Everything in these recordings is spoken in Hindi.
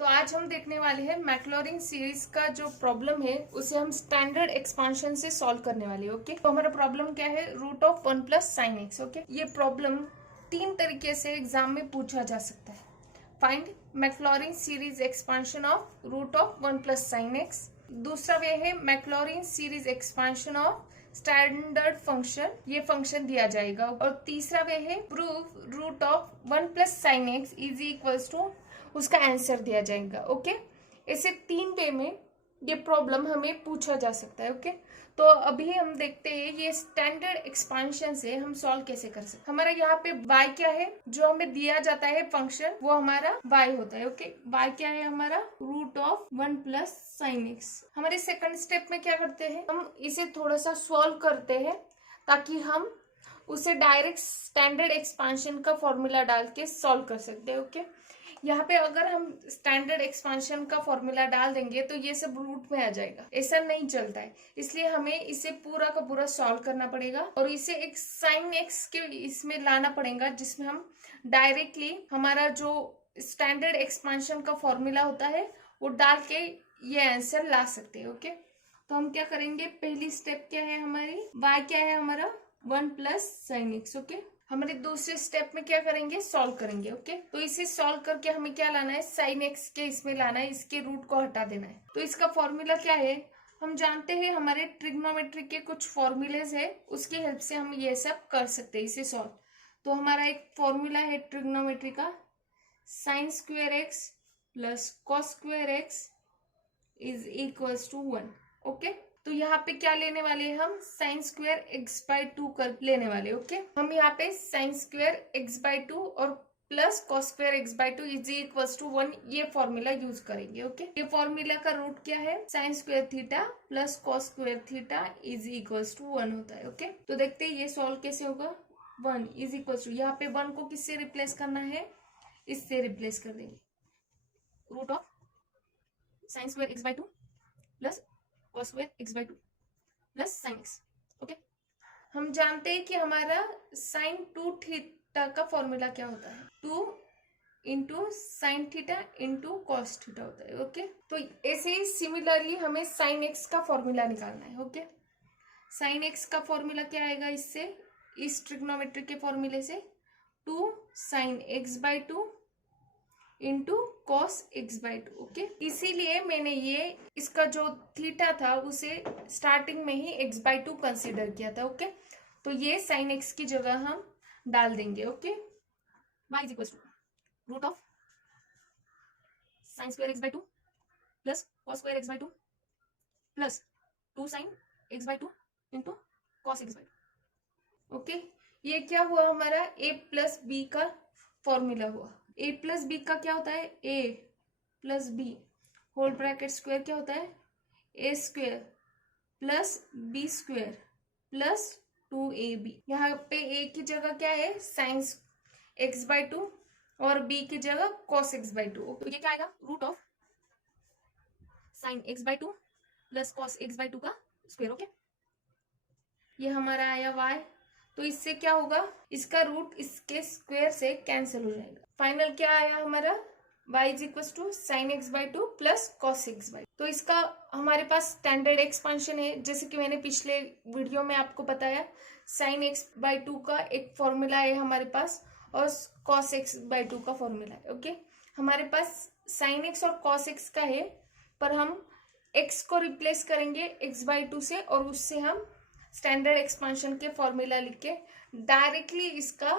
तो आज हम देखने वाले हैं मैक्लॉरिन सीरीज का जो प्रॉब्लम है उसे हम स्टैंडर्ड एक्सपांशन से सॉल्व करने वाले हैं। ओके, तो हमारा प्रॉब्लम क्या है, root of 1 plus sine x. Okay, ये प्रॉब्लम 3 तरीके से एग्जाम में पूछा जा सकता है। Find Maclaurin series expansion of root of 1 plus sine x. दूसरा वे है Maclaurin series expansion of standard function, ये फंक्शन दिया जाएगा। और तीसरा वे है prove root of 1 plus sine x is equals to, उसका आंसर दिया जाएगा। ओके, ऐसे 3 वे में ये प्रॉब्लम हमें पूछा जा सकता है। ओके, तो अभी हम देखते हैं ये स्टैंडर्ड एक्सपांशन से हम सॉल्व कैसे कर सकते हैं। हमारा यहाँ पे y क्या है, जो हमें दिया जाता है फंक्शन, वो हमारा y होता है। ओके, y क्या है हमारा, root of 1 plus sine x. हमारे सेकंड स्टेप में क्या करते हैं, हम इसे थोड़ा सा सॉल्व करते हैं ताकि हम उसे डायरेक्ट स्टैंडर्ड एक्सपांशन का फॉर्मूला डाल के सॉल्व कर सकते हैं। ओके, यहाँ पे अगर हम स्टैंडर्ड एक्सपांशन का फॉर्मूला डाल देंगे तो ये सब रूट में आ जाएगा, ऐसा नहीं चलता है। इसलिए हमें इसे पूरा का पूरा सॉल्व करना पड़ेगा और इसे एक साइन एक्स के इसमें लाना पड़ेगा, जिसमें हम डायरेक्टली हमारा जो स्टैंडर्ड एक्सपांशन का फॉर्मूला होता है वो डाल के ये आंसर ला सकते हैं। ओके, तो हम क्या करेंगे, पहली स्टेप क्या है हमारी, y क्या है हमारा 1 प्लस साइन एक्स। ओके, हमारे दूसरे स्टेप में क्या करेंगे, सॉल्व करेंगे। ओके, तो इसे सॉल्व करके हमें क्या लाना है, साइन एक्स के इसमें लाना है, इसके रूट को हटा देना है। तो इसका फॉर्मूला क्या है, हम जानते हैं हमारे ट्रिग्नोमेट्री के कुछ फॉर्मूलेज है, उसकी हेल्प से हम ये सब कर सकते हैं इसे सॉल्व। तो हमारा एक फॉर्मूला है ट्रिग्नोमेट्री का, sine square x plus cos square x is equals to 1। Okay, तो यहाँ पे क्या लेने वाले हैं हम, साइन स्क्वेयर एक्स बाई 2 कर लेने वाले। ओके, हम यहाँ पे साइन स्क्वेयर एक्स बाई 2 और plus cos square x by 2 is equals to 1, ये फॉर्मूला यूज करेंगे। ओके, ये फॉर्मूला का रूट क्या है, sine square theta plus cos square theta is equals to 1 होता है। ओके, तो देखते हैं ये सॉल्व कैसे होगा। 1 इज इक्वल्स टू, यहाँ पे 1 को किससे रिप्लेस करना है, इससे रिप्लेस कर देंगे, root of sine square x by 2 plus cos square x by 2 plus sine x. Okay, हम जानते हैं कि हमारा साइन 2 थीटा का फॉर्मूला क्या होता है, 2 into sine theta into cos theta होता है। ओके, तो ऐसे ही सिमिलरली हमें साइन एक्स का फॉर्मूला निकालना है। ओके, साइन एक्स का फॉर्मूला क्या आएगा, इससे इस ट्रिग्नोमेट्री के फॉर्मूले से 2 sine x by 2 into cos x by 2। Okay, इसीलिए मैंने ये इसका जो थीटा था उसे स्टार्टिंग में ही एक्स बाई 2 कंसिडर किया था। ओके, तो ये साइन एक्स की जगह हम डाल देंगे। Okay, y is equal to root of sine square x by 2 plus cos square x by 2 plus 2 sine x by 2 into cos x by 2। Okay, ये क्या हुआ हमारा a प्लस बी का फॉर्मूला हुआ। a प्लस बी का क्या होता है, a plus B whole bracket square क्या होता है, a स्क्वायर plus B square plus 2ab। यहाँ पे a की जगह क्या है, साइन एक्स बाई 2 और b की जगह कॉस एक्स बाई 2। तो ये क्या आएगा, root of sine x by 2 plus cos x by 2 का स्क्वायर। ओके, ये हमारा आया y। तो इससे क्या होगा, इसका रूट इसके स्क्वायर से कैंसिल हो जाएगा। फाइनल क्या आया हमारा, y is equal to sine x by 2 plus cos x by. तो इसका हमारे पास स्टैंडर्ड एक्सपांशन है, जैसे कि मैंने पिछले वीडियो में आपको बताया, साइन एक्स बाई 2 का एक फॉर्मूला है हमारे पास और कॉस एक्स बाई 2 का फॉर्मूला है। ओके, हमारे पास साइन एक्स और कॉस एक्स का है, पर हम x को रिप्लेस करेंगे एक्स बाई 2 से और उससे हम स्टैंडर्ड एक्सपांशन के फॉर्मूला लिख के डायरेक्टली इसका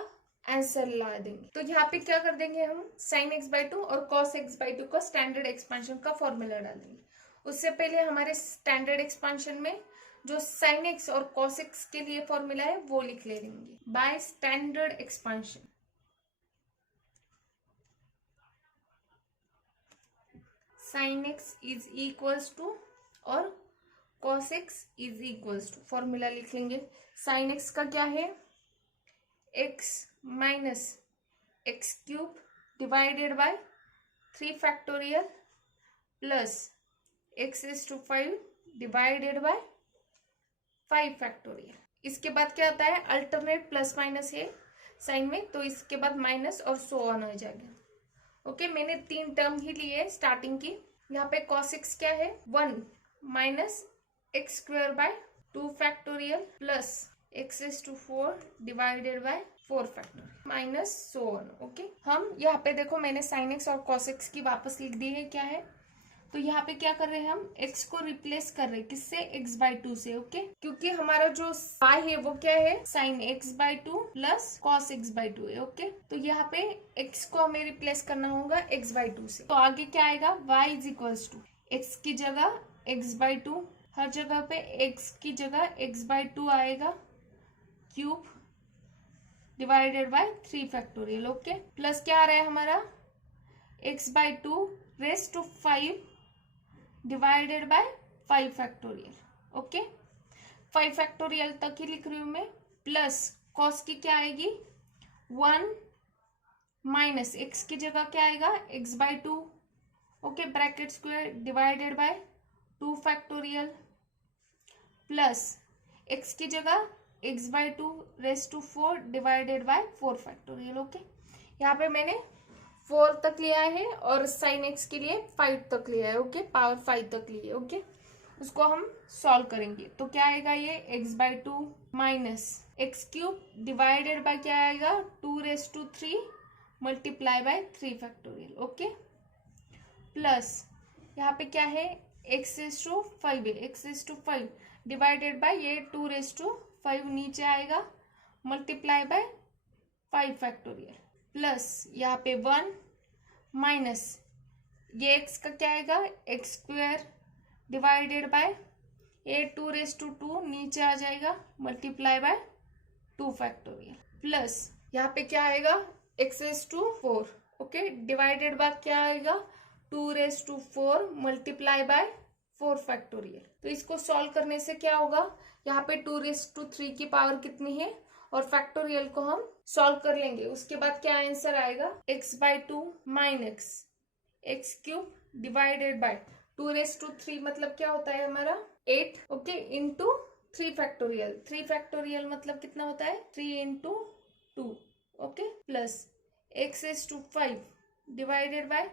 आंसर ला देंगे। तो यहाँ पे क्या कर देंगे, हम साइन एक्स बाई 2 और कॉस एक्स बाई 2 का स्टैंडर्ड एक्सपांशन का फॉर्मूला डाल देंगे। उससे पहले हमारे स्टैंडर्ड एक्सपांशन में जो साइन एक्स और कॉस एक्स के लिए फॉर्मूला है वो लिख ले देंगे by standard expansion. Sine x is equals to और cos x is equals to, formula लिख लेंगे। साइन x का क्या है, x minus x cube divided by 3 factorial plus x is to 5 divided by 5 factorial. इसके बाद क्या आता है, अल्टरनेट प्लस माइनस है साइन में, तो इसके बाद माइनस और सो ऑन हो जाएगा। ओके, मैंने 3 टर्म ही लिए स्टार्टिंग की। यहाँ पे cos x क्या है, 1 minus x square by 2 factorial plus x is to 4 divided by 4 factorial minus so on. Okay, हम यहाँ पे देखो मैंने sin x और cos x की वापस लिख दी है, क्या है, तो यहाँ पे क्या कर रहे हैं, हम x को रिप्लेस कर रहे हैं किससे, x/2 से। ओके, क्योंकि हमारा जो y है वो क्या है, sin x/2 plus cos x/2 है। ओके, तो यहाँ पे x को हमें रिप्लेस करना होगा x/2 से, तो आगे क्या आएगा, y is equals to x की जगह x/2, हर जगह पे x की जगह x/2 आएगा cube divided by 3 factorial. Okay, plus क्या आ रहा है हमारा, x/2 raise to 5 divided by 5 factorial. Okay, 5 factorial तक ही लिख रही हूं मैं, प्लस कॉस की क्या आएगी, 1 माइनस एक्स की जगह क्या आएगा, x/2, okay, bracket square divided by 2 factorial plus x की जगह x/2 raise to 4 divided by 4 factorial. Okay, यहाँ पे मैंने 4 तक लिया है और sin x के लिए 5 तक लिया है। ओके, पावर 5 तक लिए। ओके, उसको हम सॉल्व करेंगे तो क्या आएगा, ये x/2 minus x cube divided by क्या आएगा, 2 raise to 3 multiply by 3 factorial. Okay, plus यहाँ पे क्या है, x इज टू 5 है, x is to 5 divided by ये 2 रेज टू 5 नीचे आएगा मल्टीप्लाई बाय 5 फैक्टोरियल प्लस यहाँ पे 1 माइनस ये x का क्या आएगा, एक्स स्क्वायर डिवाइडेड बाय ये 2 रेज टू 2 नीचे आ जाएगा मल्टीप्लाई बाय 2 फैक्टोरियल प्लस यहाँ पे क्या आएगा, x raise to 4, okay, divided by क्या आएगा, 2 raise to 4 multiply by 4 factorial. तो इसको सॉल्व करने से क्या होगा, यहाँ पे 2 रेज टू 3 की पावर कितनी है और फैक्टोरियल को हम सॉल्व कर लेंगे। उसके बाद क्या आंसर आएगा, x/2 minus x cube divided by 2 raise to 3 मतलब क्या होता है हमारा 8, ओके, इंटू 3 फैक्टोरियल, 3 फैक्टोरियल मतलब कितना होता है 3 into 2, okay, plus x raise to 5 divided by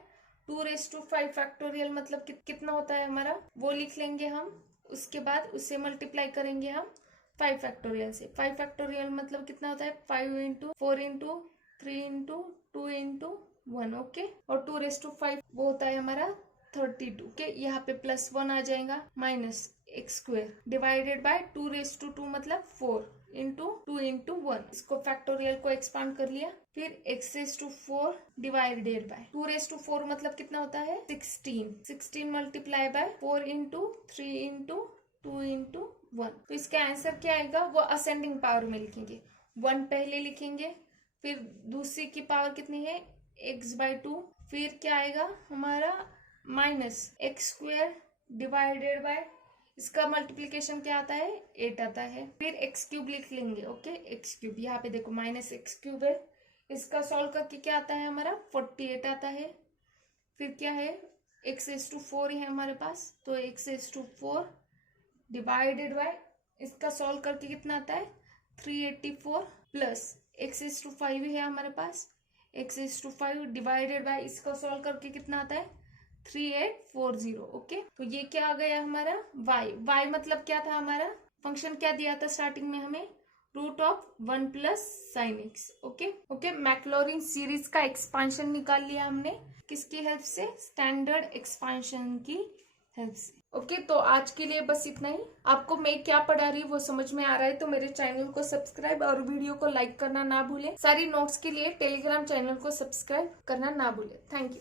2 raise to 5 factorial मतलब कितना होता है हमारा, वो लिख लेंगे हम। उसके बाद उससे मल्टीप्लाई करेंगे हम 5 फैक्टोरियल से, 5 फैक्टोरियल मतलब कितना होता है 5 into 4 into 3 into 2 into 1, okay, और 2 रेज टू 5 वो होता है हमारा 32, ओके, यहाँ पे प्लस 1 आ जाएगा minus x square divided by 2 raise to 2 मतलब 4 इंटू 2 इंटू 1, इसको फैक्टोरियल को एक्सपांड कर लिया, फिर x raise to 4 divided by 2 raise to 4 मतलब कितना होता है 16 multiply by 4 into 3 into 2 into 1। तो इसका आंसर क्या आएगा, वो असेंडिंग पावर में लिखेंगे, 1 पहले लिखेंगे, फिर दूसरी की पावर कितनी है x/2, फिर क्या आएगा हमारा minus x square divided by इसका मल्टीप्लीकेशन क्या आता है 8 आता है, फिर एक्स क्यूब लिख लेंगे, ओके, एक्स क्यूब, यहाँ पे देखो माइनस एक्स क्यूब है, इसका सॉल्व करके क्या आता है हमारा 48 आता है, फिर क्या है x इज टू 4 है हमारे पास, तो x is to 4 divided by इसका सॉल्व करके कितना आता है 384 प्लस x इज टू 5 है हमारे पास, x is to 5 divided by इसका सॉल्व करके कितना आता है 3840, ओके। तो ये क्या आ गया हमारा y मतलब क्या था हमारा फंक्शन, क्या दिया था स्टार्टिंग में हमें, root of 1 plus sine x, okay, Maclaurin series का एक्सपांशन निकाल लिया हमने, किसकी हेल्प से, स्टैंडर्ड एक्सपांशन की हेल्प से, ओके। तो आज के लिए बस इतना ही। आपको मैं क्या पढ़ा रही हूँ वो समझ में आ रहा है तो मेरे चैनल को सब्सक्राइब और वीडियो को लाइक करना ना भूलें। सारी नोट्स के लिए टेलीग्राम चैनल को सब्सक्राइब करना ना भूलें। Thank you.